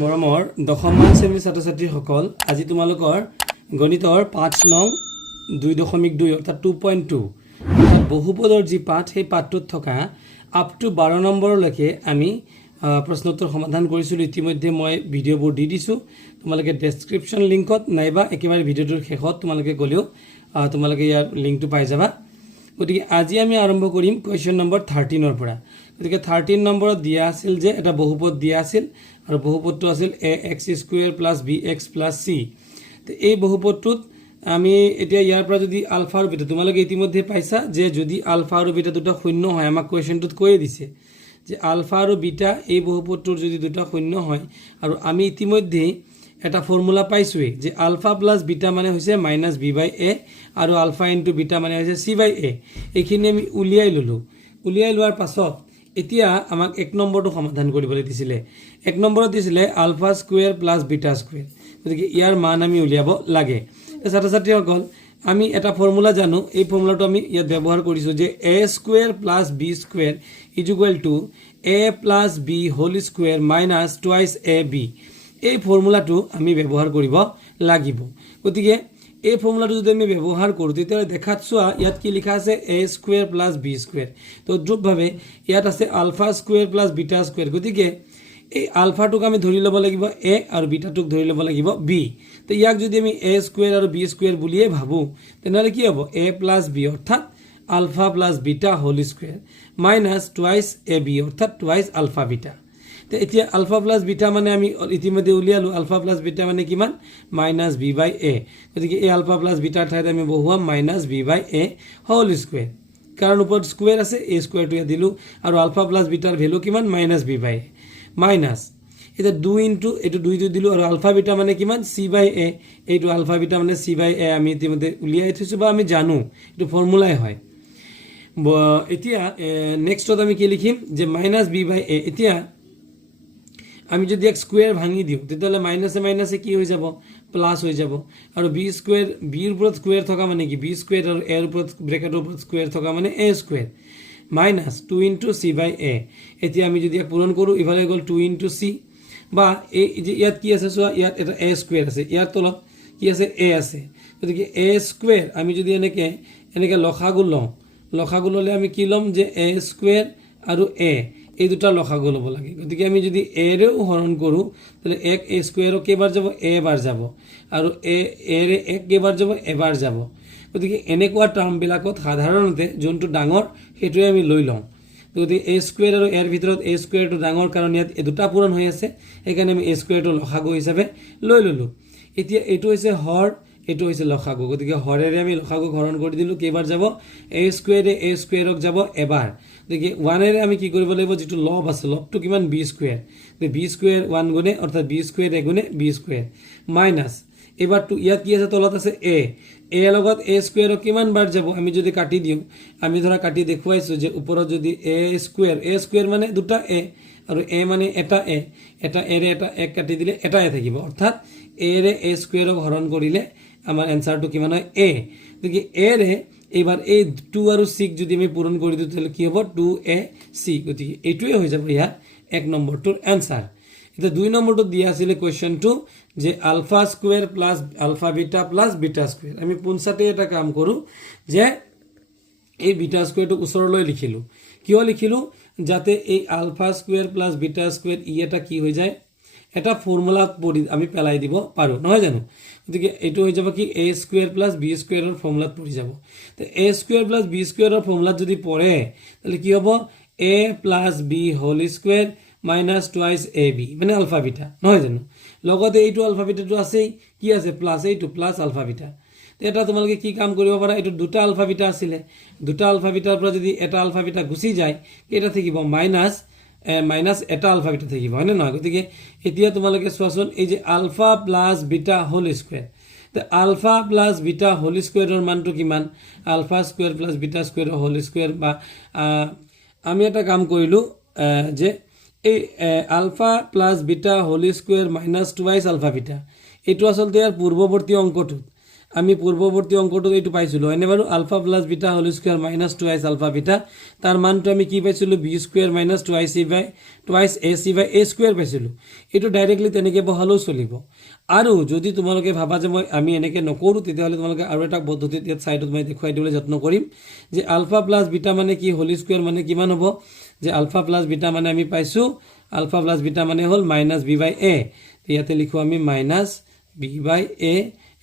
মৰমৰ দশমমান শ্ৰেণীৰ ছাত্ৰ ছাত্ৰীসকল আজি তোমালোকৰ গণিতৰ 5 নং 2.2 অৰ্থাৎ 2.2 অৰ্থাৎ বহুপদৰ যি পাঠ সেই পাঠটোত থকা আপ টু 12 নম্বৰলৈকে আমি প্ৰশ্নোত্তৰ সমাধান কৰিছিলোঁ। ইতিমধ্যে মই ভিডিঅ'বোৰ দি দিছোঁ, তোমালোকে ডেছক্ৰিপশ্যন লিংকত নাইবা একেবাৰে ভিডিঅ'টোৰ শেষত তোমালোকে গ'লেও তোমালোকে ইয়াৰ লিংকটো পাই যাবা। গতিকে আজি আমি আৰম্ভ কৰিম কুৱেশ্যন নম্বৰ 13ৰ পৰা। গতিকে 13 নম্বৰত দিয়া আছিল যে এটা বহুপদ দিয়া আছিল আৰু বহুপদটো আছিল ax² + bx + c। তো এই বহুপদটোত আমি এতিয়া ইয়াৰ পৰা যদি আলফা আৰু বিটা, তোমালোকে ইতিমধ্যে পাইছা যে যদি আলফা আৰু বিটা দুটা শূন্য হয়, আমাক কুৱেশ্যনটোত কৈয়ে দিছে যে আলফা আৰু বিটা এই বহুপদটোৰ যদি দুটা শূন্য হয়, আৰু আমি ইতিমধ্যে এটা ফৰ্মুলা পাইছোৱেই যে আলফা প্লাছ বিটা মানে হৈছে -b/a আৰু আলফা ইনটু বিটা মানে হৈছে c/a। এইখিনি আমি উলিয়াই ল'লোঁ। উলিয়াই লোৱাৰ পাছত এতিয়া আমাক 1 নম্বৰটো সমাধান কৰিবলৈ দিছিলে। 1 নম্বৰত দিছিলে α² + β²। গতিকে ইয়াৰ মান আমি উলিয়াব লাগে। ছাত্ৰ ছাত্ৰীসকল আমি এটা ফৰ্মুলা জানো, এই ফৰ্মুলাটো আমি ইয়াত ব্যৱহাৰ কৰিছোঁ যে a² + b² = a + b² - twice ab। এই ফৰ্মুলাটো আমি ব্যৱহাৰ কৰিব লাগিব। গতিকে এই ফৰ্মুলাটো যদি আমি ব্যৱহাৰ কৰোঁ তেতিয়াহ'লে দেখাত চোৱা ইয়াত কি লিখা আছে a² + b²। তো দ্ৰুতভাৱে ইয়াত আছে α² + β²। গতিকে এই আলফাটোক আমি ধৰি ল'ব লাগিব a আৰু বিটাটোক ধৰি ল'ব লাগিব b। তো ইয়াক যদি আমি a² আৰু b² বুলিয়ে ভাবোঁ তেনেহ'লে কি হ'ব a + b অৰ্থাৎ alpha plus beta whole - twice ab অৰ্থাৎ টুৱাইচ আলফা বিটা। তো এতিয়া আলফা প্লাছ বিটা মানে আমি ইতিমধ্যে উলিয়ালোঁ। আলফা প্লাছ বিটা মানে কিমান -b/a। গতিকে এই আলফা প্লাছ বিটাৰ ঠাইত আমি বহুৱাম -b/a হোল²। কাৰণ ওপৰত স্কুৱেৰ আছে, এই স্কুৱেৰটো ইয়াত দিলোঁ আৰু আলফা প্লাছ বিটাৰ ভেলু কিমান -b/a মাইনাছ এতিয়া 2 ইনটু এইটো 2টো দিলোঁ আৰু আলফা বিটা মানে কিমান c/a। এইটো আলফা বিটা মানে c/a আমি ইতিমধ্যে উলিয়াই থৈছোঁ বা আমি জানো, এইটো ফৰ্মুলাই হয়। এতিয়া নেক্সটত আমি কি লিখিম যে -b/a। এতিয়া আমি যদি এক স্কুৱেৰ ভাঙি দিওঁ তেতিয়াহ'লে মাইনাছে মাইনাছে কি হৈ যাব প্লাছ হৈ যাব। আৰু b² বিৰ ওপৰত স্কুৱেৰ থকা মানে কি b² আৰু এৰ ওপৰত ব্ৰেকেটৰ ওপৰত স্কুৱেৰ থকা মানে a² - 2 ইনটু c/a। এতিয়া আমি যদি পূৰণ কৰোঁ ইফালে গ'ল 2 ইনটু c বা এই যে ইয়াত কি আছে চোৱা, ইয়াত এটা a² আছে, ইয়াৰ তলত কি আছে a আছে। গতিকে a² আমি যদি এনেকৈ লসাগু লওঁ, লসাগু ল'লে আমি কি ল'ম যে a² আৰু a এই দুটা লসাগু ল'ব লাগে। গতিকে আমি যদি এৰেও হৰণ কৰোঁ তাহলে a² কেইবাৰ যাব এবাৰ যাব আৰু এৰে কেইবাৰ যাব এবাৰ যাব। গতিকে এনেকুৱা টাৰ্মবিলাকত সাধাৰণতে যোনটো ডাঙৰ সেইটোৱে আমি লৈ লওঁ। গতিকে a² আৰু এৰ ভিতৰত a² ডাঙৰ, কাৰণ ইয়াত এই দুটা পূৰণ হৈ আছে, সেইকাৰণে আমি a² লসাগু হিচাপে লৈ ল'লোঁ। এতিয়া এইটো হৈছে হৰ, এইটো হৈছে লসাগু। গতিকে হৰেৰে আমি লসাগুক হৰণ কৰি দিলোঁ, কেইবাৰ যাব a² a² যাব এবাৰ। গতিকে 1ৰে আমি কি কৰিব লাগিব, যিটো লব আছে লবটো কিমান b²। b² 1 গুণে অৰ্থাৎ b² এগুণে b² মাইনাছ এইবাৰ ইয়াত কি আছে তলত আছে a লগত a² কিমান বাৰ যাব আমি যদি কাটি দিওঁ, আমি ধৰা কাটি দেখুৱাইছোঁ যে ওপৰত যদি a² মানে দুটা a আৰু a মানে এটা a, এটা এৰে এটা এক কাটি দিলে এটা a থাকিব, অৰ্থাৎ এৰে a² হৰণ কৰিলে আমাৰ এনচাৰটো কিমান হয় a। গতিকে এৰে এইবাৰ এই 2 আৰু c যদি আমি পূৰণ কৰি দিওঁ তাহলে কি হ'ব 2ac। গতিকে এইটোৱে হৈ যাব ইয়াৰ 1 নম্বৰটোৰ এনচাৰ। এতিয়া 2 নম্বৰটো দিয়া আছিলে কুৱেশ্যনটো যে α² + আলফা বিটা + β²। আমি পোনছাতে এটা কাম কৰোঁ যে এই β²টোক ওচৰলৈ লিখিলোঁ। কিয় লিখিলোঁ, যাতে এই α² + β² এটা কি হৈ যায়, এটা ফৰ্মুলাত পৰি আমি পেলাই দিব পাৰোঁ, নহয় জানো। গতিকে এইটো হৈ যাব কি a² + b² ফৰ্মুলাত পৰি যাব। তো a² + b² ফৰ্মুলাত যদি পৰে তাহলে কি হ'ব a + b² - টুৱাইচ ab মানে আলফা বিটা, নহয় জানো। লগতে এইটো আলফা বিটাটো আছেই, কি আছে প্লাছ, এইটো প্লাছ আলফা বিটা। তো এটা তোমালোকে কি কাম কৰিব পাৰা, এইটো দুটা আলফা বিটা আছিলে, দুটা আলফা বিটাৰ পৰা যদি এটা আলফা বিটা গুচি যায় কেইটা থাকিব মাইনাছ এটা আলফা বিটা থাকিব, হয়নে নহয়। গতিকে এতিয়া তোমালোকে চোৱাচোন এই যে আলফা প্লাছ বিটা হোল², তো আলফা প্লাছ বিটা হোল² মানটো কিমান α² + β² হোল² বা আমি এটা কাম কৰিলোঁ যে এই alpha plus beta whole - twice alpha beta, এইটো আচলতে ইয়াৰ পূৰ্বৱৰ্তী অংকটোত আমি পূৰ্বৱৰ্তী অংকটোত এইটো পাইছিলোঁ হয়নে বাৰু alpha plus beta whole square minus 2 alpha beta তাৰ মানটো আমি কি পাইছিলোঁ b square minus 2 a c by a square পাইছিলোঁ এইটো ডাইৰেক্টলি তেনেকৈ বহালেও চলিব আৰু যদি তোমালোকে ভাবা যে আমি এনেকৈ নকৰোঁ তেতিয়াহ'লে তোমালোকে আৰু এটা পদ্ধতিত ইয়াত ছাইডত মই দেখুৱাই দিবলৈ যত্ন কৰিম যে আলফা প্লাছ বিটা মানে কি হোল স্কুৱেৰ মানে কিমান হ'ব যে আলফা প্লাছ বিটা মানে আমি পাইছোঁ আলফা প্লাছ বিটা মানে হ'ল মাইনাছ বি বাই এ ইয়াতে লিখোঁ আমি মাইনাছ বি বাই এ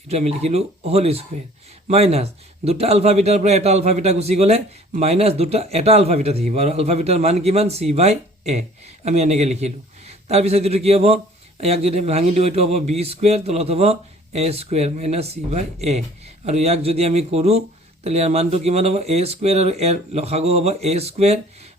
এইটো আমি লিখিলোঁ হোল স্কুৱেৰ মাইনাছ দুটা আলফা বিটাৰ পৰা এটা আলফা বিটা গুচি গ'লে মাইনাছ এটা আলফা বিটা থাকিব আৰু আলফা বিটাৰ মান কিমান চি বাই এ আমি এনেকৈ লিখিলোঁ তাৰপিছত এইটো কি হ'ব ইয়াক যদি ভাঙি দিওঁ এইটো হ'ব বি স্কুৱেৰ তলত হ'ব এ square minus C by A আৰু ইয়াক যদি আমি কৰোঁ তাহলে ইয়াৰ মানটো কিমান হ'ব এ স্কুৱেৰ আৰু এৰ লসাগু হ'ব এ স্কুৱেৰ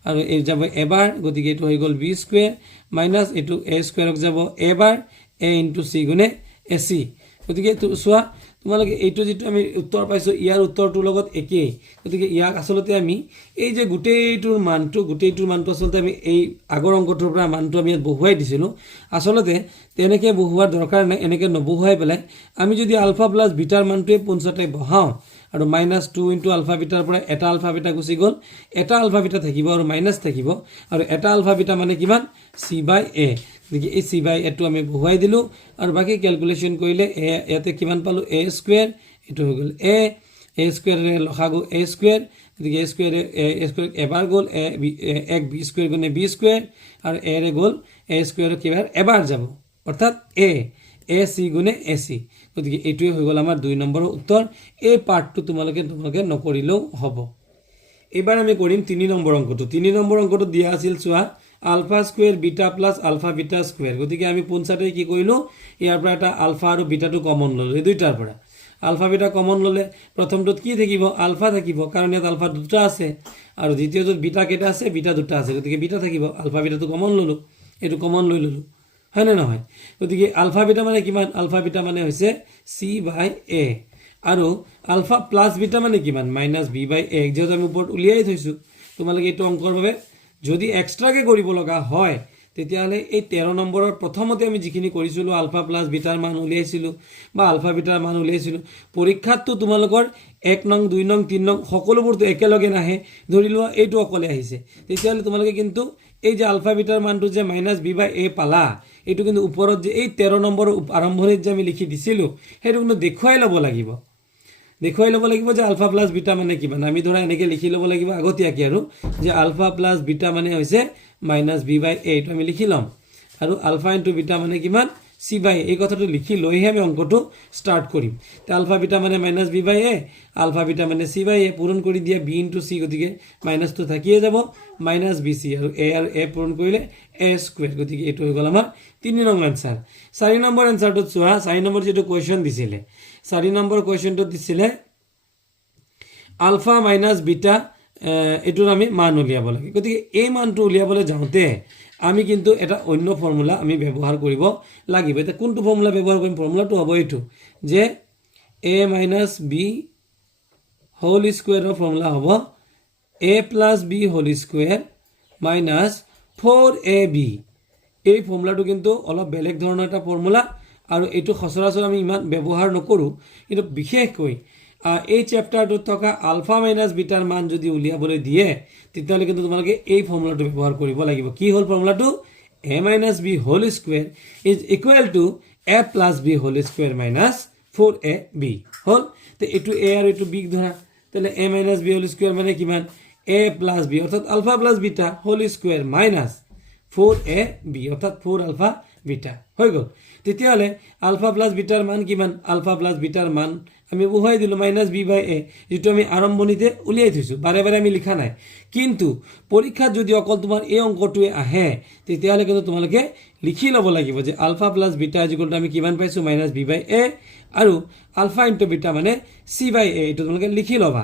আৰু এই যাব এবাৰ গতিকে এইটো হৈ গ'ল বি স্কুৱেৰ মাইনাছ এইটো এ স্কুৱেৰক যাব এবাৰ এ ইনটু চি গুণে এ চি গতিকে চোৱা তোমালোকে এইটো যিটো আমি উত্তৰ পাইছোঁ ইয়াৰ উত্তৰটোৰ লগত একেই গতিকে ইয়াক আচলতে আমি এই যে গোটেইটোৰ মানটো আচলতে আমি এই আগৰ অংকটোৰ পৰা মানটো আমি ইয়াত বহুৱাই দিছিলোঁ আচলতে তেনেকৈ বহুৱাৰ দৰকাৰ নাই এনেকৈ নবহুৱাই পেলাই আমি যদি আলফা প্লাছ বিটাৰ মানটোৱে পোনছাতে বহাওঁ আৰু মাইনাছ 2 ইনটু আলফা বিটাৰ পৰা এটা আলফা বিটা গুচি গ'ল এটা আলফা বিটা থাকিব আৰু মাইনাছ থাকিব আৰু এটা আলফা বিটা মানে কিমান চি বাই এ গতিকে এই চি বাই এটো আমি বহুৱাই দিলোঁ আৰু বাকী কেলকুলেশ্যন কৰিলে ইয়াতে কিমান পালোঁ এ স্কুৱেৰ এইটো হৈ গ'ল এ স্কুৱেৰে লসাগু এ স্কুৱেৰ গতিকে এ স্কুৱেৰ এবাৰ গ'ল এক বি স্কুৱেৰ গুণে বি স্কুৱেৰ আৰু এৰে গ'ল এ স্কুৱেৰ কিবাৰ এবাৰ যাব অৰ্থাৎ এ চি গুণে এ চি গতিকে এইটোৱে হৈ গ'ল আমাৰ 2 নম্বৰৰ উত্তৰ এই পাৰ্টটো তোমালোকে নকৰিলেও হ'ব এইবাৰ আমি কৰিম 3 নম্বৰ অংকটো 3 নম্বৰ অংকটো দিয়া আছিল চোৱা alpha square beta plus alpha beta square গতিকে আমি পোনছাতে কি কৰিলোঁ ইয়াৰ পৰা এটা আলফা আৰু বিটাটো কমন ল'লোঁ এই দুইটাৰ পৰা আলফা বিটা কমন ল'লে প্ৰথমটোত কি থাকিব আলফা থাকিব কাৰণ ইয়াত আলফা দুটা আছে আৰু দ্বিতীয়টোত বিটা কেইটা আছে বিটা দুটা আছে গতিকে বিটা থাকিব আলফা বিটাটো কমন ল'লোঁ এইটো কমন লৈ ল'লোঁ হয়নে নহয় গতিকে আলফা বিটা মানে কিমান আলফা বিটা মানে হৈছে চি বাই এ আৰু আলফা প্লাছ বিটা মানে কিমান মাইনাছ বি বাই এ যেহেতু আমি ওপৰত উলিয়াই থৈছোঁ তোমালোকে এইটো অংকৰ বাবে যদি এক্সট্ৰাকৈ কৰিব লগা হয় তেতিয়াহ'লে এই 13 নম্বৰৰ প্ৰথমতে আমি যিখিনি কৰিছিলোঁ আলফা প্লাছ বিটাৰ মান উলিয়াইছিলোঁ বা আলফা বিটাৰ মান উলিয়াইছিলোঁ পৰীক্ষাততো তোমালোকৰ 1 নং 2 নং 3 নং সকলোবোৰতো একেলগে নাহে ধৰি লোৱা এইটো অকলে আহিছে তেতিয়াহ'লে তোমালোকে কিন্তু এই যে আলফা বিটাৰ মানটো যে মাইনাছ বি বাই এ পালা এইটো কিন্তু ওপৰত যে এই 13 নম্বৰৰ আৰম্ভণিত যে আমি লিখি দিছিলোঁ সেইটো কিন্তু দেখুৱাই ল'ব লাগিব যে আলফা প্লাছ বিটা মানে কিমান আমি ধৰা এনেকৈ লিখি ল'ব লাগিব আগতীয়াকৈ আৰু যে আলফা প্লাছ বিটা মানে হৈছে মাইনাছ বি বাই এ এইটো আমি লিখি ল'ম আৰু আলফা ইনটু বিটা মানে কিমান চি বাই এই কথাটো লিখি লৈহে আমি অংকটো ষ্টাৰ্ট কৰিম তে আলফা বিটা মানে minus B by A ULFA beta মানে চি বাই এ পূৰণ কৰি দিয়া বি ইনটু চি গতিকে মাইনাছটো থাকিয়ে যাব মাইনাছ বি চি আৰু এ পূৰণ কৰিলে এ স্কুৱেৰ গতিকে এইটো হৈ গ'ল আমাৰ 3 নম্বৰ এনচাৰ 4 নম্বৰ এনচাৰটোত চোৱা 4 নম্বৰ যিটো কুৱেশ্যন দিছিলে 4 নম্বৰ কুৱেশ্যনটোত দিছিলে আলফা মাইনাছ বিটা এইটোৰ আমি মান উলিয়াব লাগে গতিকে এই মানটো উলিয়াবলৈ যাওঁতে আমি কিন্তু এটা অন্য ফৰ্মুলা আমি ব্যৱহাৰ কৰিব লাগিব এটা কোনটো ফৰ্মুলা ব্যৱহাৰ কৰিম ফৰ্মুলাটো হ'ব এইটো যে a মাইনাছ বি হোল স্কুৱেৰৰ ফৰ্মুলা হ'ব a plus B whole square minus 4ab এই ফৰ্মুলাটো কিন্তু অলপ বেলেগ ধৰণৰ এটা ফৰ্মুলা আৰু এইটো সচৰাচৰ আমি ইমান ব্যৱহাৰ নকৰোঁ কিন্তু বিশেষকৈ এই চেপ্টাৰটোত থকা আলফা মাইনাছ বিটাৰ মান যদি উলিয়াবলৈ দিয়ে তেতিয়াহ'লে কিন্তু তোমালোকে এই ফৰ্মুলাটো ব্যৱহাৰ কৰিব লাগিব কি হ'ল ফৰ্মুলাটো a minus B whole square is equal to a plus B whole square minus 4ab হ'ল তো এইটো a আৰু এইটো b ধৰা তাহলে a minus B whole square মানে কিমান a প্লাছ বি অৰ্থাৎ alpha plus beta whole square minus 4ab অৰ্থাৎ 4 আলফা বিটা হৈ গ'ল তেতিয়াহ'লে আলফা প্লাছ বিটাৰ মান কিমান আলফা প্লাছ বিটাৰ মান আমি বহুৱাই দিলোঁ মাইনাছ বি বাই এ যিটো আমি আৰম্ভণিতে উলিয়াই থৈছোঁ বাৰে বাৰে আমি লিখা নাই কিন্তু পৰীক্ষাত যদি অকল তোমাৰ এই অংকটোৱে আহে তেতিয়াহ'লে কিন্তু তোমালোকে লিখি ল'ব লাগিব যে alpha plus beta equal to আমি কিমান পাইছোঁ মাইনাছ বি বাই এ আৰু আলফা ইনটু বিটা মানে চি বাই এ এইটো তোমালোকে লিখি ল'বা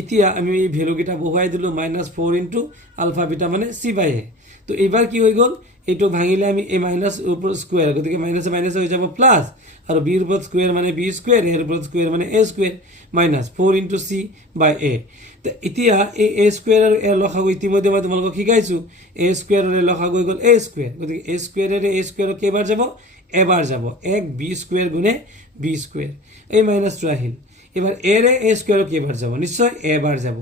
এতিয়া আমি এই ভ্যালুকেইটা বহুৱাই দিলোঁ -4 ইনটু আলফা বিটা মানে c/a। তো এইবাৰ কি হৈ গ'ল, এইটো ভাঙিলে আমি এই মাইনাছ ওপৰত স্কুৱেৰ, গতিকে মাইনাছে মাইনাছে হৈ যাব প্লাছ, আৰু বিৰ ওপৰত স্কুৱেৰ মানে বি স্কুৱেৰ, এৰ ওপৰত স্কুৱেৰ মানে এ স্কুৱেৰ, -4 ইনটু c/a। তো এতিয়া এই এ স্কুৱেৰ আৰু এ লসাগু ইতিমধ্যে মই তোমালোকক শিকাইছোঁ, এ স্কুৱেৰ আৰু এ লসাগু হৈ গ'ল এ স্কুৱেৰ, গতিকে এ স্কুৱেৰেৰে এ স্কুৱেৰত কেইবাৰ যাব, এবাৰ যাব, এক বি স্কুৱেৰ গুণে বি স্কুৱেৰ, এই মাইনাছটো আহিল। এবাৰ এৰে এ স্কুৱেৰত কেইবাৰ যাব, নিশ্চয় এবাৰ যাব,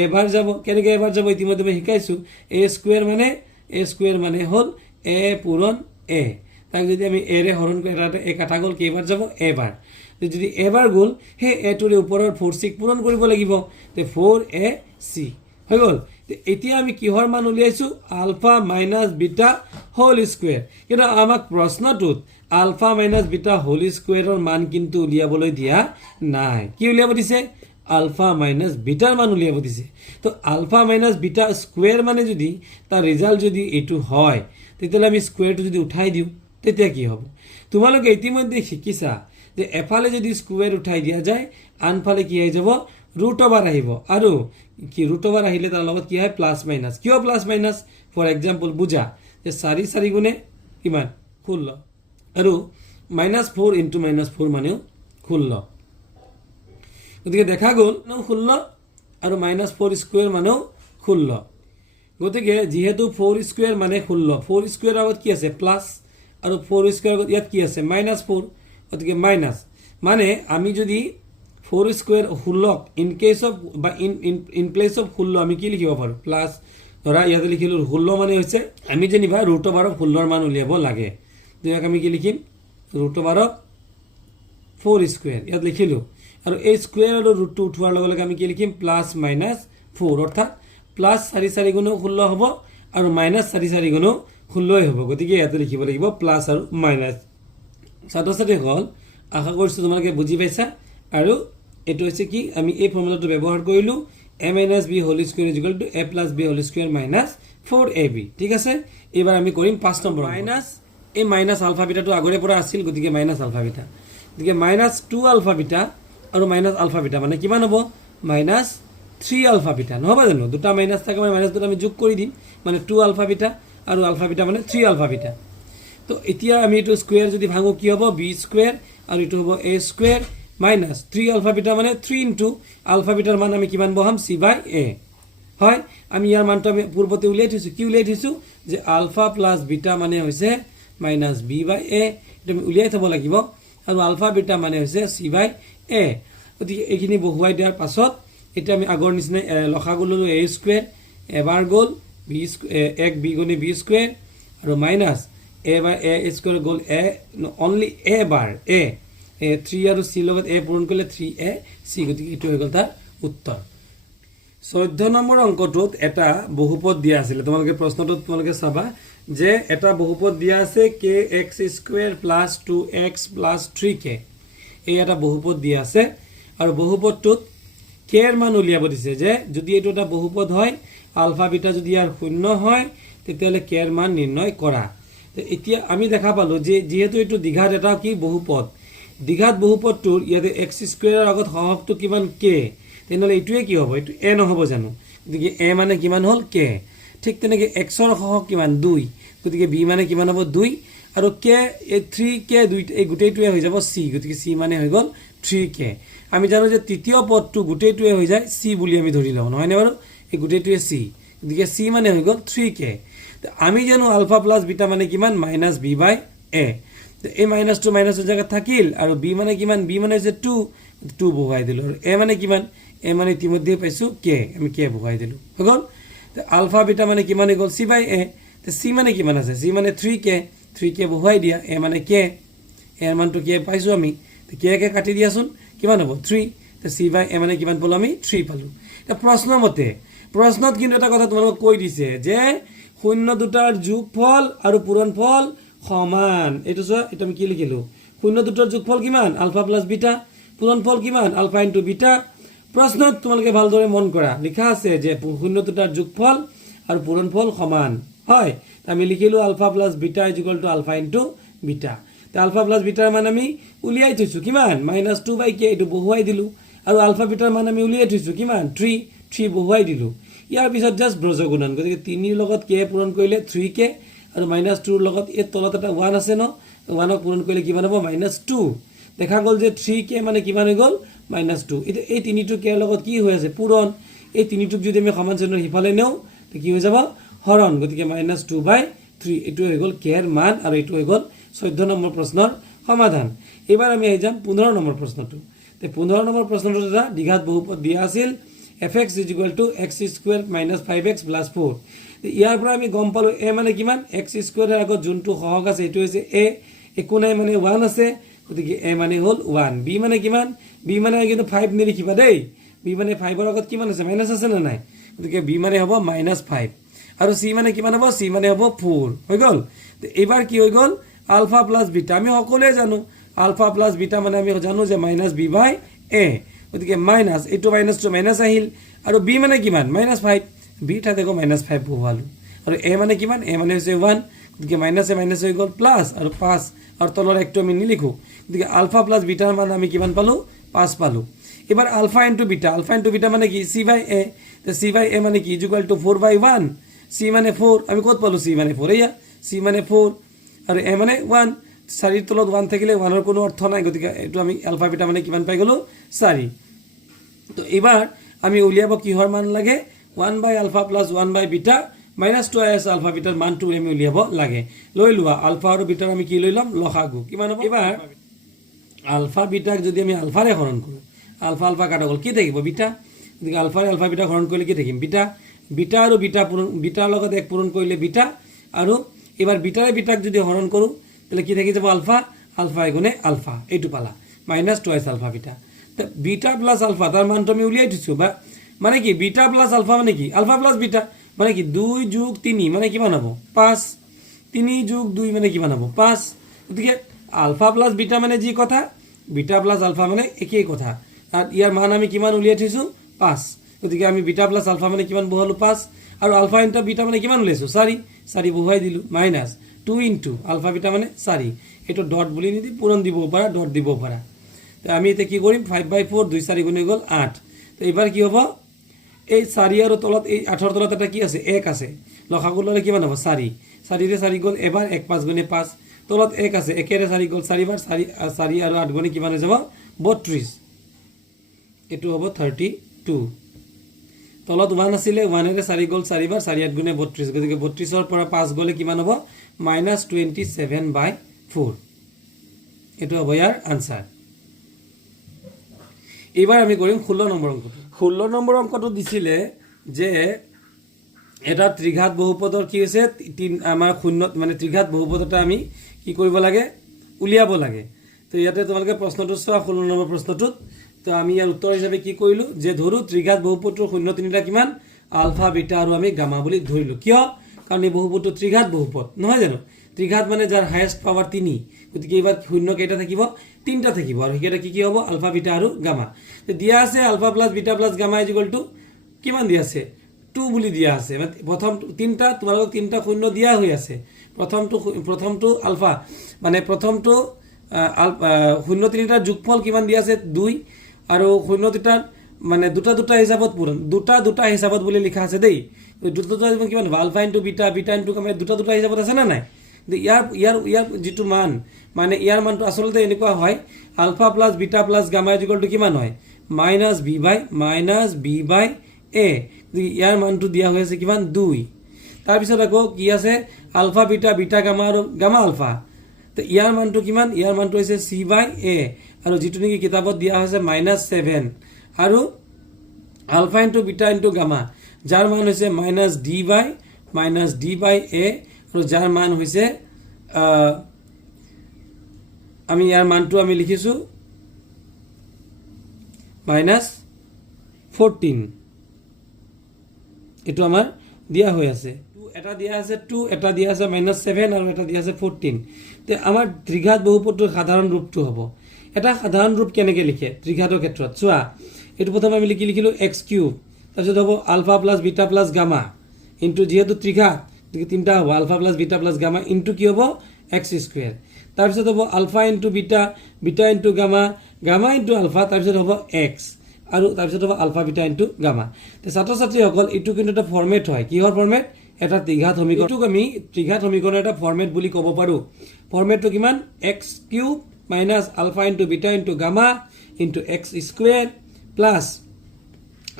এবাৰ যাব। কেনেকৈ এবাৰ যাব ইতিমধ্যে মই শিকাইছোঁ, এ স্কুৱেৰ মানে হ'ল এ পূৰণ এ, তাক যদি আমি এৰে হৰণ কৰি এটা এ কাটা গ'ল, কেইবাৰ যাব, এবাৰ। যদি এবাৰ গ'ল, সেই এটোৰে ওপৰৰ 4c পূৰণ কৰিব লাগিব, তে 4ac হৈ গ'ল। এতিয়া আমি কিহৰ মান উলিয়াইছোঁ, alpha minus beta whole square. কিন্তু আমাক প্ৰশ্নটোত আলফা মাইনাছ বিটা হোল স্কুৱেৰৰ মান কিন্তু উলিয়াবলৈ দিয়া নাই। কি উলিয়াব দিছে, আলফা মাইনাছ বিটাৰ মান উলিয়াব দিছে। তো আলফা মাইনাছ বিটা স্কুৱেৰ মানে যদি তাৰ ৰিজাল্ট যদি এইটো হয়, তেতিয়াহ'লে আমি স্কুৱেৰটো যদি উঠাই দিওঁ, তেতিয়া কি হ'ব। তোমালোকে ইতিমধ্যে শিকিছা যে এফালে যদি স্কুৱেৰ উঠাই দিয়া যায়, আনফালে কি আহি যাব, √ওভাৰ আহিব। আৰু কি √ওভাৰ আহিলে তাৰ লগত কি হয়, প্লাছ মাইনাছ। কিয় প্লাছ মাইনাছ, ফৰ এক্সাম্পল বুজা যে 4 গুণে কিমান, 16, আৰু -4 ইনটু -4 মানেও 16, গতিকে দেখা গ'ল 16 আৰু -4 স্কুৱেৰ মানেও 16। গতিকে যিহেতু 4 স্কুৱেৰ মানে 16, 4 স্কুৱেৰ আগত কি আছে, প্লাছ, আৰু 4 স্কুৱেৰ আগত ইয়াত কি আছে, -4, গতিকে মাইনাছ। মানে আমি যদি 4 স্কুৱেৰ 16 ইন কেছ অফ বা ইন প্লেচ অফ 16 আমি কি লিখিব পাৰোঁ, প্লাছ। ধৰা ইয়াতে লিখিলোঁ 16 মানে হৈছে, আমি যেনিবা √ওভাৰ 16ৰ মান উলিয়াব লাগে, ইয়াক আমি কি লিখিম, √ওভাৰ 4 স্কুৱেৰ ইয়াত লিখিলোঁ, আৰু এই স্কুৱেৰ আৰু ৰুটটো উঠোৱাৰ লগে লগে আমি কি লিখিম, +-4, অৰ্থাৎ +4 গুণেও 16 হ'ব, আৰু -4 গুণেও 16 হ'ব। গতিকে ইয়াতে লিখিব লাগিব প্লাছ আৰু মাইনাছ। ছাত্ৰ ছাত্ৰীসকল, আশা কৰিছোঁ তোমালোকে বুজি পাইছা। আৰু এইটো হৈছে কি, আমি এই ফৰ্মুলাটো ব্যৱহাৰ কৰিলোঁ, a - b whole square equal to a + b whole square -4ab। ঠিক আছে, এইবাৰ আমি কৰিম 5 নম্বৰ। এই মাইনাছ আলফা বিটাটো আগৰে পৰা আছিল, গতিকে মাইনাছ আলফা বিটা, গতিকে -2 আলফা বিটা আৰু মাইনাছ আলফা বিটা মানে কিমান হ'ব, -3 আলফা বিটা, নহ'ব জানো। দুটা মাইনাছ থাকে মানে মাইনাছ দুটা আমি যোগ কৰি দিম, মানে 2 আলফা বিটা, আৰু আলফা বিটা মানে 3 আলফা বিটা। তো এতিয়া আমি এইটো স্কুৱেৰ যদি ভাঙো কি হ'ব, বি স্কুৱেৰ, আৰু এইটো হ'ব এ স্কুৱেৰ -3 আলফা বিটা মানে 3 ইনটু আলফা বিটাৰ মান আমি কিমান বহাম, c/a। হয়, আমি ইয়াৰ মানটো আমি পূৰ্বতে উলিয়াই থৈছোঁ। কি উলিয়াই থৈছোঁ, যে আলফা প্লাছ বিটা মানে হৈছে -b/a, এইটো আমি উলিয়াই থ'ব লাগিব, আৰু আলফা বিটা মানে হৈছে c/a। গতিকে এইখিনি বহুৱাই দিয়াৰ পাছত এতিয়া আমি আগৰ নিচিনাই লসাগু ল'লোঁ, এ স্কুৱেৰ, এবাৰ গ'ল, এক বি গুণে বি স্কুৱেৰ, আৰু মাইনাছ এ স্কুৱেৰ গ'ল অনলি এবাৰ, 3 আৰু c লগত এ পূৰণ কৰিলে 3ac, গতিকে এইটো হৈ গ'ল তাৰ উত্তৰ। 14 নম্বৰ অংকটোত এটা বহুপদ দিয়া আছিলে। তোমালোকে প্ৰশ্নটোত তোমালোকে চাবা যে এটা বহুপদ দিয়া আছে, kx² + 2x + 3k। এই এটা বহুপদ দিয়া আছে, আৰু বহুপদটোত কে ৰ মান উলিয়াব দিছে, যে যদি এইটো এটা বহুপদ হয়, আলফা বিটা যদি ইয়াৰ 0 হয়, তেতিয়াহ'লে কে ৰ মান নিৰ্ণয় কৰা। এতিয়া আমি দেখা পালোঁ যে যিহেতু এইটো দ্বিঘাত এটা কি বহুপদ, দ্বিঘাত বহুপদটোৰ ইয়াতে x² আগত সহগটো কিমান, কে, তেনেহ'লে এইটোৱে কি হ'ব, এইটো এ নহ'ব জানো। গতিকে এ মানে কিমান হ'ল, কে। ঠিক তেনেকৈ এক্সৰ সহগ কিমান, 2, গতিকে বি মানে কিমান হ'ব, 2, আৰু কে এই 3k এই গোটেইটোৱে হৈ যাব চি, গতিকে চি মানে হৈ গ'ল 3k। আমি জানো যে তৃতীয় পদটো গোটেইটোৱে হৈ যায় চি বুলি আমি ধৰি লওঁ, নহয়নে বাৰু, এই গোটেইটোৱে চি, গতিকে চি মানে হৈ গ'ল 3k। আমি জানো আলফা প্লাছ বিটা মানে কিমান, -b/a। এই মাইনাছটো মাইনাছৰ জেগাত থাকিল, আৰু বি মানে কিমান, বি মানে হৈছে 2 বহুৱাই দিলোঁ, আৰু এ মানে কিমান, এ মানে ইতিমধ্যে পাইছোঁ কে, আমি কে বহুৱাই দিলোঁ, হৈ গ'ল। আলফা বিটা মানে কিমান হৈ গ'ল, c/a। চি মানে কিমান আছে, চি মানে 3k বহুৱাই দিয়া, এ মানে কে, এৰ মানটো কে পাইছোঁ আমি, কে কাটি দিয়াচোন, কিমান হ'ব, 3, c/a মানে কিমান পালোঁ আমি, 3 পালোঁ। প্ৰশ্নত কিন্তু এটা কথা তোমালোকক কৈ দিছে যে শূন্য দুটাৰ যোগফল আৰু পূৰণফল সমান। এইটো চোৱা, এইটো আমি কি লিখিলোঁ, শূন্য দুটাৰ যোগফল কিমান, আলফা প্লাছ বিটা, পূৰণফল কিমান, আলফা ইনটু বিটা। প্ৰশ্নত তোমালোকে ভালদৰে মন কৰা, লিখা আছে যে শূন্য দুটাৰ যোগফল আৰু পূৰণফল সমান হয়। আমি লিখিলোঁ alpha plus beta equal to alpha into beta. Alpha plus বিটাৰ মান আমি উলিয়াই থৈছোঁ কিমান, -2/k, এইটো বহুৱাই দিলোঁ, আৰু আলফা বিটাৰ মান আমি উলিয়াই থৈছোঁ কিমান 3 বহুৱাই দিলোঁ ইয়াৰ পিছত জাষ্ট ব্ৰজ গুণন গতিকে 3 লগত কে পূৰণ কৰিলে 3k আৰু -2 ৰ লগত এই তলত এটা 1 আছে ন 1ক পূৰণ কৰিলে কিমান হ'ব -2 দেখা গ'ল যে 3k মানে কিমান হৈ গ'ল -2 এতিয়া এই 3টো k লগত কি হৈ আছে পূৰণ এই 3টোক যদি আমি সমান চিহ্নৰ সিফালে নেওঁ তো কি হৈ যাব হৰণ গতিকে -2/3 এইটো হৈ গ'ল k ৰ মান আৰু এইটো হৈ গ'ল 14 নম্বৰ প্ৰশ্নৰ সমাধান এবাৰ আমি আহি যাম 15 নম্বৰ প্ৰশ্নটো তে 15 নম্বৰ প্ৰশ্নটো এটা দ্বিঘাত বহুপদ দিয়া আছিল fx = x² - 5x + 4 ইয়াৰ পৰা আমি গম পালো a মানে কিমান x² ৰ আগত যোনটো সহগ আছে এইটো হৈছে a একো নাই মানে 1 আছে গতিকে a মানে হ'ল 1 b মানে কিমান b মানে কিন্তু 5 নিলিখিবা দেই b মানে 5 ৰ আগত কিমান আছে মাইনাস আছে না নাই গতিকে b মানে হ'ব -5 আৰু c মানে কিমান হ'ব c মানে হ'ব 4 হৈ গ'ল তো এবাৰ কি হৈ গ'ল আলফা প্লাস বিটা আমি সকলোৱে জানো আলফা প্লাস বিটা মানে আমি জানো যে -b/a গতিকে মাইনাস এইটো মাইনাস টু মাইনাস আহিল আৰু b মানে কিমান -5 b ঠাইতে গো -5 বহুৱালো আৰু a মানে কিমান a মানে হৈছে 1 গতিকে মাইনাসে মাইনাস হৈ গ'ল প্লাস আৰু 5 আৰু তলৰ একটো আমি নিলিখো গতিকে আলফা প্লাস বিটাৰ মান আমি কিমান পালো 5 পালো এবাৰ আলফা ইনটু বিটা মানে কি c/a তো c/a মানে কি = 4/1 c মানে 4 আমি কত পালো c মানে 4 এয়া c মানে 4 আৰু a মানে 1 4 তলত 1 থাকিলে 1 ৰ কোনো অৰ্থ নাই গতিকে এটো আমি আলফা বিটা মানে কিমান পাই গলো 4 তো এবাৰ আমি উলিয়াব কিহৰ মান লাগে 1/α + 1/β -2s আলফা বিটাৰ মানটো আমি উলিয়াব লাগে লৈ লোৱা আলফা আৰু বিটাৰ আমি কি লৈ লম লসাগু কিমান হ'ব এবাৰ আলফা বিটাক যদি আমি আলফাৰে হৰণ কৰো আলফা কাটা গ'ল কি থাকিব বিটা গতিকে আলফা বিটা হৰণ কৰিলে কি থাকিম বিটা আৰু বিটাৰ লগত এক পূৰণ কৰিলে বিটা আৰু এবাৰ বিটাৰে বিটাক যদি হৰণ কৰো তাহলে কি থাকি যাব আলফা গুণে আলফা এইটো পালা -2s আলফা বিটা তো বিটা প্লাস আলফা তার মানটো আমি উলিয়াই দিছো বা মানে কি বিটা প্লাস আলফা মানে কি আলফা প্লাস বিটা মানে কি 2 + 3 মানে কিমান হ'ব 5 3 + 2 মানে কিমান হ'ব 5 গতিকে আলফা প্লাস বিটা মানে যি কথা বিটা প্লাস আলফা মানে একই কথা আর ইয়াৰ মান আমি কিমান উলিয়াই থৈছো 5 গতিকে আমি বিটা প্লাস আলফা মানে কিমান বহালো 5 আৰু আলফা ইনটু বিটা মানে কিমান উলিয়াইছো 4 বহুৱাই দিলো -2 ইনটু আলফা বিটা মানে 4 এটো ডট বুলি নিদি পূৰণ দিব পাৰা ডট দিব পাৰা তো আমি এতে কি কৰিম 5/4 2 4 গুণে গ'ল 8 তো এবাৰ কি হ'ব এই 4 আৰু তলত এই 8 ৰ তলত এটা কি আছে 1 আছে লসাগু ললে কিমান হ'ব 4 ৰে 4 গ'ল এবাৰ 1 5 গুণে 5 তলত 1 আছে 1 ৰে 4 গ'ল 4 বাৰ 4 আৰু 8 গুণে কিমান হৈ যাব 32 এটো হ'ব 32 তলত 1 আছিলে 1 ৰে 4 গ'ল 4 বাৰ 4 8 গুণে 32 গতিকে 32 ৰ পৰা 5 গ'লে কিমান হ'ব -27/4 এটো হ'ব ইয়াৰ আনসাৰ এবাৰ আমি কৰিম 16 নম্বৰ অংকটো 16 নম্বৰ অংকটো দিছিলে যে এটা ত্ৰিঘাত বহুপদৰ কি হৈছে আমাৰ শূন্য মানে ত্ৰিঘাত বহুপদটা আমি কি কৰিব লাগে উলিয়াব লাগে তো ইয়াতে তোমালোকে প্ৰশ্নটো চোৱা 16 নম্বৰ প্ৰশ্নটোত তো আমি ইয়াৰ উত্তৰ হিচাপে কি কৰিলো যে ধৰু ত্ৰিঘাত বহুপদৰ শূন্য তিনিটা কিমান আলফা বিটা আৰু আমি গামা বুলি ধৰিলো কিয় কাৰণ এই বহুপদটো ত্ৰিঘাত বহুপদ নহয় জানো ত্ৰিঘাত মানে যাৰ হাইয়েস্ট পাৱাৰ 3 গতিকে এবাৰ শূন্য কেইটা থাকিব 3টা থাকিব আৰু হেটা কি হ'ব আলফা বিটা আৰু গামা তো দিয়া আছে alpha plus beta plus gamma = কিমান দিয়া আছে 2 বুলি দিয়া আছে মানে প্ৰথম 3টা তোমালোক 3টা শূন্য দিয়া হৈ আছে প্ৰথমটো আলফা মানে প্ৰথমটো শূন্য তিনিটাৰ যোগফল কিমান দিয়া আছে 2 আৰু শূন্য তিনিটাৰ মানে দুটা হিচাপত পূৰণ দুটা হিচাপত বুলি লিখা আছে দেই দুটা কিমান alpha into beta into gamma দুটা হিচাপত আছে না নাই ইয়াৰ যেটো মান মানে ইয়াৰ মানটো আসলতে এনেকুৱা হয় alpha plus beta plus gamma = কিমান হয় -b/a ইয়াৰ মানটো দিয়া হৈ আছে কিমান 2 তাৰ পিছত আকৌ কি আছে আলফা বিটা গামা আৰু গামা আলফা তো ইয়াৰ মানটো কিমান ইয়াৰ মানটো হৈছে c/a আৰু যেটো নেকি কিতাপত দিয়া হৈছে -7 আৰু alpha into beta into gamma যাৰ মান হৈছে -d/a আৰু যাৰ মান হৈছে আমি ইয়াৰ মানটো আমি লিখিছো -14 এটো আমাৰ দিয়া হৈ আছে এটা দিয়া আছে 2 এটা দিয়া আছে -7 আৰু এটা দিয়া আছে 14 তে আমাৰ ত্ৰিঘাত বহুপদৰ সাধাৰণ ৰূপটো হ'ব এটা সাধাৰণ ৰূপ কেনেকৈ লিখে ত্ৰিঘাতৰ ক্ষেত্ৰত চোৱা এটো প্ৰথমে আমি লিখিলো x³ তাৰপিছত হ'ব alpha plus beta plus gamma into যেহেতু ত্ৰিঘাত তিনটা হ'ব alpha plus beta plus gamma into কি হ'ব x² তাৰপিছত হ'ব alpha into beta into gamma into alpha তাৰপিছত হ'ব x আৰু তাৰপিছত হ'ব আলফা বিটা ইনটু গামা তো ছাত্ৰ ছাত্ৰীসকল এইটো কিন্তু এটা ফৰ্মেট হয় কিহৰ ফৰ্মেট এটা ত্ৰিঘাত সমীকৰণ এইটোক আমি ত্ৰিঘাত সমীকৰণৰ এটা ফৰ্মেট বুলি ক'ব পাৰোঁ ফৰ্মেটটো কিমান x cube minus alpha into beta into gamma into x square plus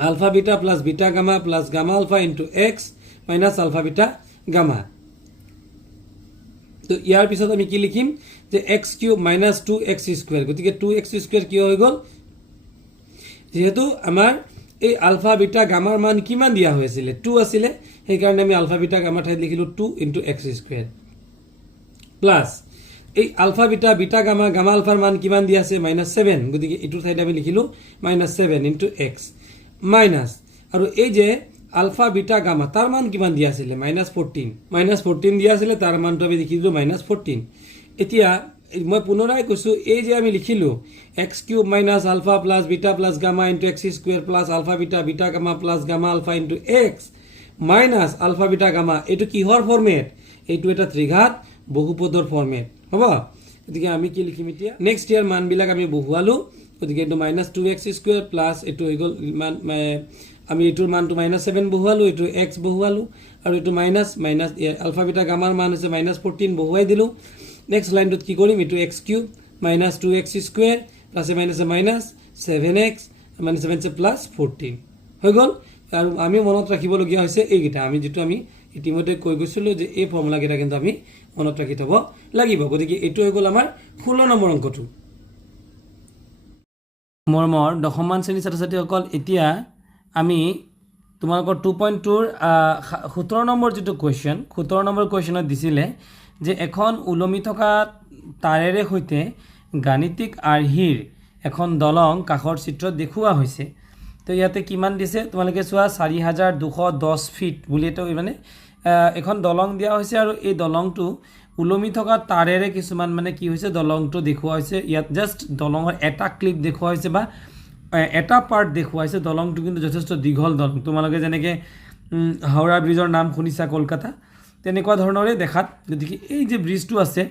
alpha beta plus beta gamma plus gamma alpha into x minus alpha beta gamma তো ইয়াৰ পিছত আমি কি লিখিম যে x cube minus 2x square গতিকে 2x square কি হৈ গ'ল যেহেতু আমাৰ এই আলফা বিটা গামাৰ মান কিমান দিয়া হৈছিল 2 আছিল সেইকাৰণে আমি আলফা বিটা গামা ঠাইত লিখিলো 2 ইনটু x স্কুৱেৰ প্লাছ এই alpha beta beta gamma gamma আলফাৰ মান কিমান দিয়া আছে -7 গতিকে এইটো ঠাইত আমি লিখিলো -7 ইনটু x মাইনাছ আৰু এই যে আলফা বিটা গামা তাৰ মান কিমান দিয়া আছিল -14 দিয়া আছিল তাৰ মানটো আমি লিখি দিলো -14 এতিয়া মই পুনৰাই কৈছো এই যে আমি লিখিলো x cube minus alpha plus beta plus gamma into x square plus alpha beta beta gamma plus gamma alpha into x minus alpha beta gamma এইটো কিহৰ ফৰ্মেট এইটো এটা ত্ৰিঘাত বহুপদৰ ফৰ্মেট হ'ব গতিকে আমি কি লিখিম এতিয়া নেক্সট ইয়াৰ মানবিলাক আমি বহুৱালো গতিকে এইটো -2x স্কুৱেৰ প্লাছ এইটো হৈ গ'ল আমি এইটোৰ মানটো -7 বহুৱালো এইটো x বহুৱালো আৰু এইটো মাইনাছ আলফা বিটা গামাৰ মান হৈছে -14 বহুৱাই দিলো নেক্সট লাইনটোত কি কৰিম এইটো x কিউব -2x স্কুৱেৰ প্লাছে মাইনাছে মাইনাছ 7x -7 প্লাছ 14 হৈ গ'ল আৰু আমি মনত ৰাখিবলগীয়া হৈছে এইকেইটা আমি যেটো আমি ইতিমধ্যে কৈ গৈছিলো যে এই ফৰ্মুলাকেইটা কিন্তু আমি মনত ৰাখি থব লাগিব গতিকে এইটো হৈ গ'ল আমাৰ 16 নম্বৰ অংকটো মৰমৰ দশমমান শ্ৰেণীৰ ছাত্ৰ ছাত্ৰীসকল এতিয়া আমি তোমালোকৰ 2.2 17 নম্বৰ যেটো কোৱেশ্চন 17 নম্বৰ কোৱেশ্চনত দিছিলে যে এখন উলমি থকা তাৰেৰে সৈতে গাণিতিক আৰ্হিৰ এখন দলং কাষৰ চিত্ৰত দেখুওৱা হৈছে তো ইয়াতে কিমান দিছে তোমালোকে চোৱা 4210 ফিট বুলি এটা মানে এখন দলং দিয়া হৈছে আৰু এই দলংটো উলমি থকা তাৰেৰে কিছুমান মানে কি হৈছে দলংটো দেখুওৱা হৈছে ইয়াত জাস্ট দলঙৰ এটা ক্লিপ দেখুওৱা হৈছে বা এটা পাৰ্ট দেখুওৱা হৈছে দলংটো কিন্তু যথেষ্ট দীঘল দলং তোমালোকে যেনেকৈ হাওৰা ব্ৰিজৰ নাম শুনিছা কলকাতা তেনেকুৱা ধৰণৰে দেখাত গতিকে এই যে ব্ৰিজটো আছে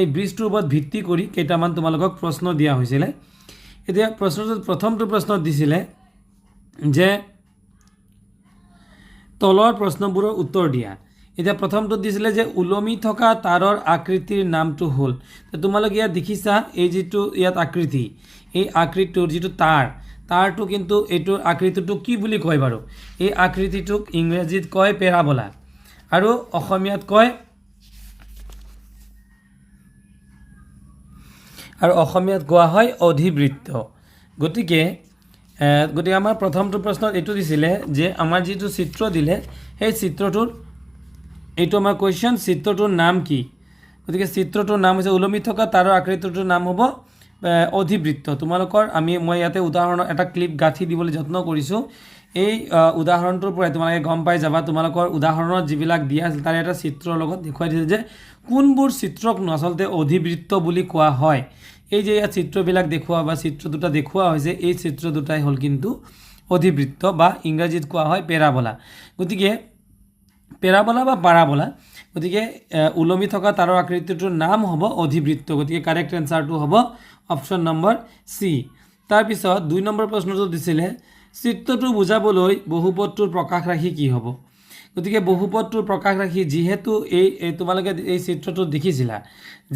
এই ব্ৰিজটোৰ ওপৰত ভিত্তি কৰি কেইটামান তোমালোকক প্ৰশ্ন দিয়া হৈছিলে এতিয়া প্ৰথমটো প্ৰশ্নত দিছিলে যে তলৰ প্ৰশ্নবোৰৰ উত্তৰ দিয়া এতিয়া প্ৰথমটো দিছিলে যে উলমি থকা তাৰৰ আকৃতিৰ নামটো হ'ল তো তোমালোকে ইয়াত দেখিছা এই যেটো ইয়াত আকৃতি এই আকৃতিটোৰ যেটো তাৰটো কিন্তু এইটোৰ আকৃতিটো কি বুলি কয় বাৰু এই আকৃতিটোক ইংৰাজীত কয় পেৰাবোলা আৰু অসমীয়াত কয় কোৱা হয় অধিবৃত্ত গতিকে আমাৰ প্ৰথমটো প্ৰশ্নত এইটো দিছিলে যে আমাৰ যেটো চিত্ৰ দিলে সেই চিত্ৰটোৰ এইটো আমাৰ কোৱেশ্চন চিত্ৰটোৰ নাম কি গতিকে চিত্ৰটোৰ নাম হৈছে উলমি থকা তাৰৰ আকৃতিটোৰ নাম হ'ব অধিবৃত্ত তোমালোকৰ মই ইয়াতে উদাহৰণৰ এটা ক্লিপ গাঁঠি দিবলৈ যত্ন কৰিছোঁ এই উদাহৰণটোৰ পৰাই তোমালোকে গম পাই যাবা তোমালোকৰ উদাহৰণত যিবিলাক দিয়া আছিল তাৰ এটা চিত্ৰৰ লগত দেখুৱাই দিছে যে কোনবোৰ চিত্ৰক আচলতে অধিবৃত্ত বুলি কোৱা হয় এই যে ইয়াত চিত্ৰবিলাক দেখুওৱা বা চিত্ৰ দুটা দেখুওৱা হৈছে এই চিত্ৰ দুটাই হ'ল কিন্তু অধিবৃত্ত বা ইংৰাজীত কোৱা হয় পেৰাবোলা গতিকে পেৰাবোলা বা পাৰাবোলা গতিকে উলমি থকা তাৰৰ আকৃতিটোৰ নাম হ'ব অধিবৃত্ত গতিকে কাৰেক্ট এনসাৰটো হ'ব অপচন নম্বৰ সি তাৰপিছত 2 নম্বৰ প্ৰশ্নটো দিছিলে চিত্ৰটো বুজাবলৈ বহুপদটোৰ প্ৰকাশ ৰাখি কি হ'ব গতিকে বহুপদটোৰ প্ৰকাশ ৰাখি যেহেতু এই তোমালোকে এই চিত্ৰটো দেখিছিলা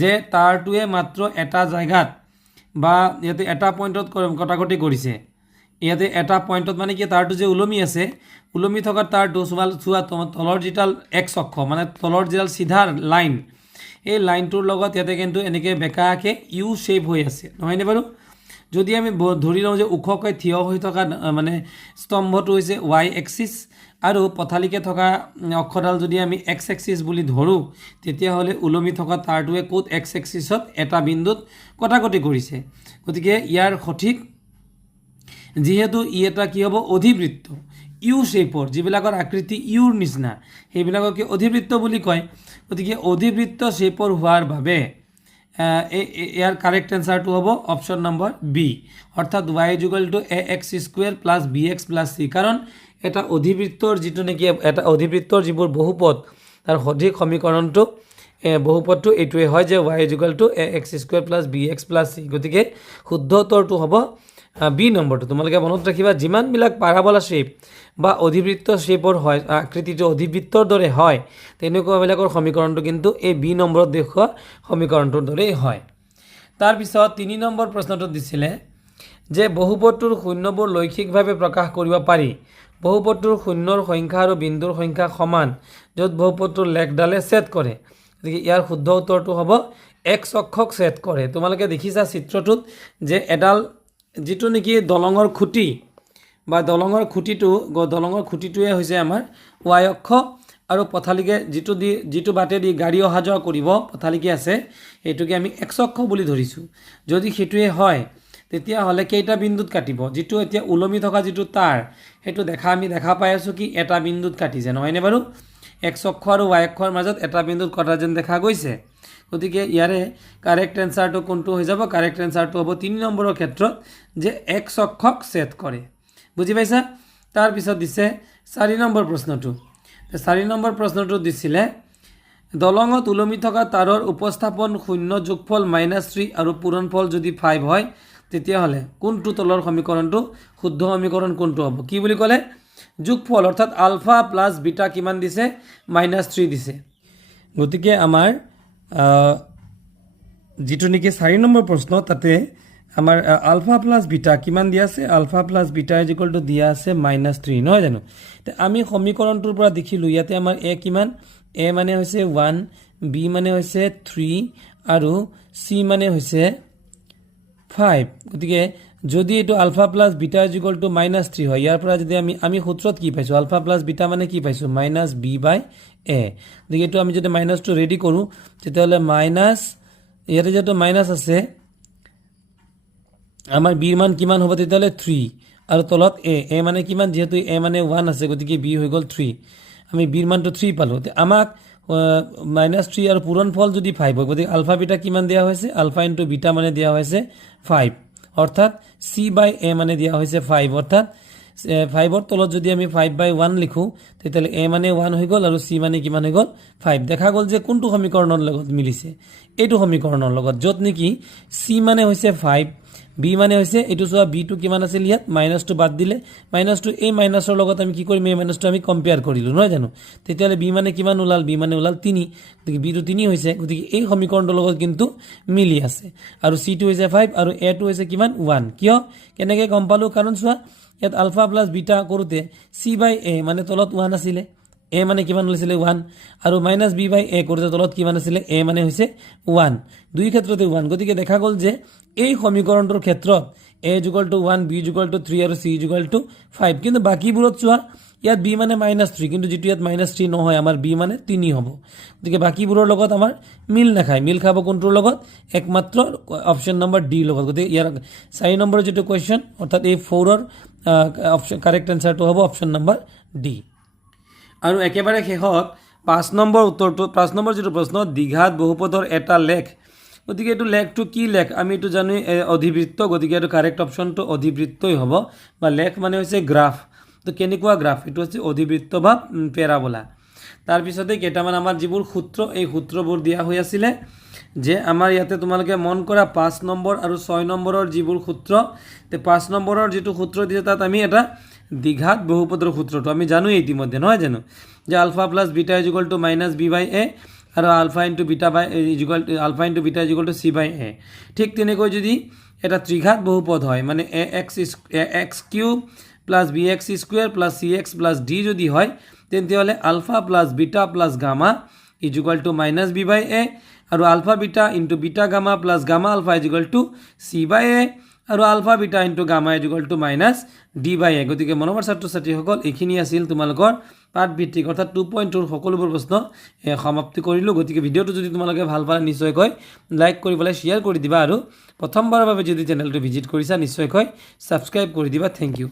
যে তাৰটোৱে মাত্ৰ এটা জায়গাত বা ইয়াতে এটা পইণ্টত কটাকটি কৰিছে ইয়াতে এটা পইণ্টত মানে কি তাৰটো যে উলমি আছে উলমি থকা তাৰটো চোৱা তলৰ যিডাল এক্স অক্ষ মানে তলৰ যিডাল চিধা লাইন এই লাইনটোৰ লগত ইয়াতে কিন্তু এনেকৈ বেকাকৈ ইউ শেপ হৈ আছে নহয়নে বাৰু যদি আমি ধৰি লওঁ যে ওখকৈ থিয় হৈ থকা মানে স্তম্ভটো হৈছে y এক্সিস আৰু পথালিকে থকা অক্ষডাল যদি আমি x এক্সিস বুলি ধৰোঁ তেতিয়াহ'লে উলমি থকা তাৰটোৱে কোট x এক্সিসত এটা বিন্দুত কটাকটি কৰিছে গতিকে ইয়াৰ সঠিক যেহেতু ই এটা কি হ'ব অধিবৃত্ত ইউ শেপৰ যিবিলাকৰ আকৃতি ইউৰ নিচিনা সেইবিলাকক কি অধিবৃত্ত বুলি কয় গতিকে অধিবৃত্ত শেপৰ হোৱাৰ বাবে ইয়াৰ কাৰেক্ট এনসাৰটো হ'ব অপচন নম্বৰ বি অৰ্থাৎ y = ax² + bx + c কাৰণ এটা অধিবৃত্তৰ যেটো নেকি এটা অধিবৃত্তৰ যিবোৰ বহুপদ তাৰ সঠিক সমীকৰণটো বহুপদটো এইটোৱে হয় যে y = ax² + bx + c গতিকে শুদ্ধ উত্তৰটো হ'ব বি নম্বৰটো তোমালোকে মনত ৰাখিবা যিমানবিলাক পাৰাবলা শ্বেপ বা অধিবৃত্ত শ্বেপৰ হয় আকৃতিটো অধিবৃত্তৰ দৰে হয় তেনেকুৱাবিলাকৰ সমীকৰণটো কিন্তু এই বি নম্বৰত দেখুওৱা সমীকৰণটোৰ দৰেই হয়। তাৰপিছত 3 নম্বৰ প্ৰশ্নটো দিছিলে যে বহুপদটোৰ শূন্যবোৰ লৈখিকভাৱে প্ৰকাশ কৰিব পাৰি। বহুপদটোৰ শূন্যৰ সংখ্যা আৰু বিন্দুৰ সংখ্যা সমান য'ত বহুপদটোৰ লেখডালে ছেদ কৰে। গতিকে ইয়াৰ শুদ্ধ উত্তৰটো হ'ব x অক্ষক ছেদ কৰে। তোমালোকে দেখিছা চিত্ৰটোত যে এডাল যিটো নেকি দলঙৰ খুঁটি বা দলঙৰ খুঁটিটোৱে হৈছে আমাৰ y অক্ষ আৰু পথালিকে যিটো বাটেদি গাড়ী অহা যোৱা কৰিব পথালিকে আছে এইটোকে আমি x অক্ষ বুলি ধৰিছোঁ। যদি সেইটোৱে হয় তেতিয়াহ'লে কেইটা বিন্দুত কাটিব? যিটো এতিয়া ওলমি থকা যিটো তাৰ সেইটো আমি দেখা পাই আছোঁ কি এটা বিন্দুত কাটিছে নহয়নে বাৰু? x অক্ষ আৰু y অক্ষৰ মাজত এটা বিন্দুত কটা যেন দেখা গৈছে। গতিকে ইয়াৰে কাৰেক্ট এনচাৰটো কোনটো হৈ যাব? কাৰেক্ট এনচাৰটো হ'ব 3 নম্বৰৰ ক্ষেত্ৰত যে x অক্ষক ছেদ কৰে। বুজি পাইছা? তাৰপিছত দিছে 4 নম্বৰ প্ৰশ্নটো। 4 নম্বৰ প্ৰশ্নটো দিছিলে দলঙত ওলমি থকা তাৰৰ উপস্থাপন 0 যোগফল -3 আৰু পূৰণফল যদি 5 হয় তেতিয়াহ'লে কোনটো তলৰ সমীকৰণটো শুদ্ধ সমীকৰণ কোনটো হ'ব? কি বুলি ক'লে? যোগফল অৰ্থাৎ আলফা প্লাছ বিটা কিমান দিছে? -3 দিছে। গতিকে আমাৰ যিটো নেকি 4 নম্বৰ প্ৰশ্ন তাতে আমাৰ আলফা প্লাছ বিটা কিমান দিয়া আছে? আলফা প্লাছ বিটা ইকুৱেলটো দিয়া আছে -3 নহয় জানো? আমি সমীকৰণটোৰ পৰা দেখিলোঁ ইয়াতে আমাৰ এ কিমান? এ মানে হৈছে 1, বি মানে হৈছে 3 আৰু চি মানে হৈছে 5। গতিকে যদি এইটো আলফা প্লাছ বিটা ইকুৱেলটো -3 হয় ইয়াৰ পৰা যদি আমি সূত্ৰত কি পাইছোঁ? আলফা প্লাছ বিটা মানে কি পাইছোঁ? -b/a। গতিকে এইটো আমি যদি মাইনাছটো ৰেডি কৰোঁ তেতিয়াহ'লে ইয়াতে যিহেতু মাইনাছ আছে আমাৰ বিৰ মান কিমান হ'ব তেতিয়াহ'লে 3 আৰু তলত এ মানে কিমান? যিহেতু এ মানে 1 আছে গতিকে বি হৈ গ'ল 3। আমি বিৰ মানটো 3 পালোঁ। আমাক -3 আৰু পূৰণফল যদি 5 হয় গতিকে আলফা বিটা কিমান দিয়া হৈছে? আলফা ইনটু বিটা মানে দিয়া হৈছে 5 অৰ্থাৎ c/a মানে দিয়া হৈছে 5 অৰ্থাৎ 5ৰ তলত যদি আমি 5/1 লিখোঁ তেতিয়াহ'লে a মানে 1 হৈ গ'ল আৰু c মানে কিমান হৈ গ'ল? 5। দেখা গ'ল যে কোনটো সমীকৰণৰ লগত মিলিছে? এইটো সমীকৰণৰ লগত য'ত নেকি c মানে হৈছে 5, বি মানে হৈছে এইটো চোৱা বিটো কিমান আছিল ইয়াত? মাইনাছটো বাদ দিলে মাইনাছটো এই মাইনাছৰ লগত আমি কি কৰিম? এই মাইনাছটো আমি কম্পেয়াৰ কৰিলোঁ নহয় জানো? তেতিয়াহ'লে বি মানে কিমান ওলাল? বি মানে ওলাল 3। গতিকে বিটো 3 হৈছে। গতিকে এই সমীকৰণটোৰ লগত কিন্তু মিলি আছে আৰু চিটো হৈছে 5 আৰু এটো হৈছে কিমান? 1। কিয়? কেনেকৈ গম পালোঁ? কাৰণ চোৱা ইয়াত আলফা প্লাছ বিটা কৰোঁতে c/a মানে তলত 1 আছিলে, এ মানে কিমান ওলাইছিলে? 1 আৰু -b/a কৰোঁতে তলত কিমান আছিলে? এ মানে হৈছে 1। দুই ক্ষেত্ৰতে 1। গতিকে দেখা গ'ল যে এই সমীকৰণটোৰ ক্ষেত্ৰত a = 1, b = 3 আৰু c = 5। কিন্তু বাকীবোৰত চোৱা ইয়াত b মানে -3 কিন্তু যিটো ইয়াত -3 নহয় আমাৰ b মানে 3 হ'ব। গতিকে বাকীবোৰৰ লগত আমাৰ মিল নাখায়। মিল খাব কোনটোৰ লগত? একমাত্ৰ অপশ্যন নম্বৰ ডি লগত। গতিকে ইয়াৰ 4 নম্বৰৰ যিটো কুৱেশ্যন অৰ্থাৎ এই 4ৰ কাৰেক্ট এনচাৰটো হ'ব অপশ্যন নম্বৰ ডি। আৰু একেবাৰে শেষত 5 নম্বৰ উত্তৰটো 5 নম্বৰ যিটো প্ৰশ্ন দ্বিঘাত বহুপদৰ এটা লেখ। গতিকে এইটো লেখটো কি লেখ? আমি এইটো জানো অধিবৃত্ত। গতিকে এইটো কাৰেক্ট অপশ্যনটো অধিবৃত্তই হ'ব বা লেখ মানে হৈছে গ্ৰাফ। তো কেনেকুৱা গ্ৰাফ? এইটো হৈছে অধিবৃত্ত বা পেৰাবোলা। তাৰপিছতে কেইটামান আমাৰ যিবোৰ সূত্ৰ এই সূত্ৰবোৰ দিয়া হৈ আছিলে যে আমাৰ ইয়াতে তোমালোকে মন কৰা 5 নম্বৰ আৰু 6 নম্বৰৰ যিবোৰ সূত্ৰ, তে 5 নম্বৰৰ যিটো সূত্ৰ দিছে তাত আমি এটা দ্বিঘাত বহুপদৰ সূত্ৰটো আমি জানোৱেই ইতিমধ্যে নহয় জানো? যে alpha plus beta equal to -b/a আৰু আলফা ইনটু বিটা c/a। ঠিক তেনেকৈ যদি এটা ত্ৰিঘাত বহুপদ হয় মানে ax³ plus bx² plus cx plus d যদি হয় তেতিয়াহ'লে alpha plus beta plus gamma equal to -b/a আৰু alpha beta into beta gamma plus gamma alpha equal to c/a আৰু alpha beta into gamma equal to -d/a। গতিকে মৰমৰ ছাত্ৰ ছাত্ৰীসকল এইখিনি আছিল তোমালোকৰ পাঠভিত্তিক অৰ্থাৎ 2.2ৰ সকলোবোৰ প্ৰশ্ন সমাপ্তি কৰিলোঁ। গতিকে ভিডিঅ'টো যদি তোমালোকে ভাল পালে নিশ্চয়কৈ লাইক কৰি পেলাই শ্বেয়াৰ কৰি দিবা আৰু প্ৰথমবাৰৰ বাবে যদি চেনেলটো ভিজিট কৰিছা নিশ্চয়কৈ ছাবস্ক্ৰাইব কৰি দিবা। Thank U.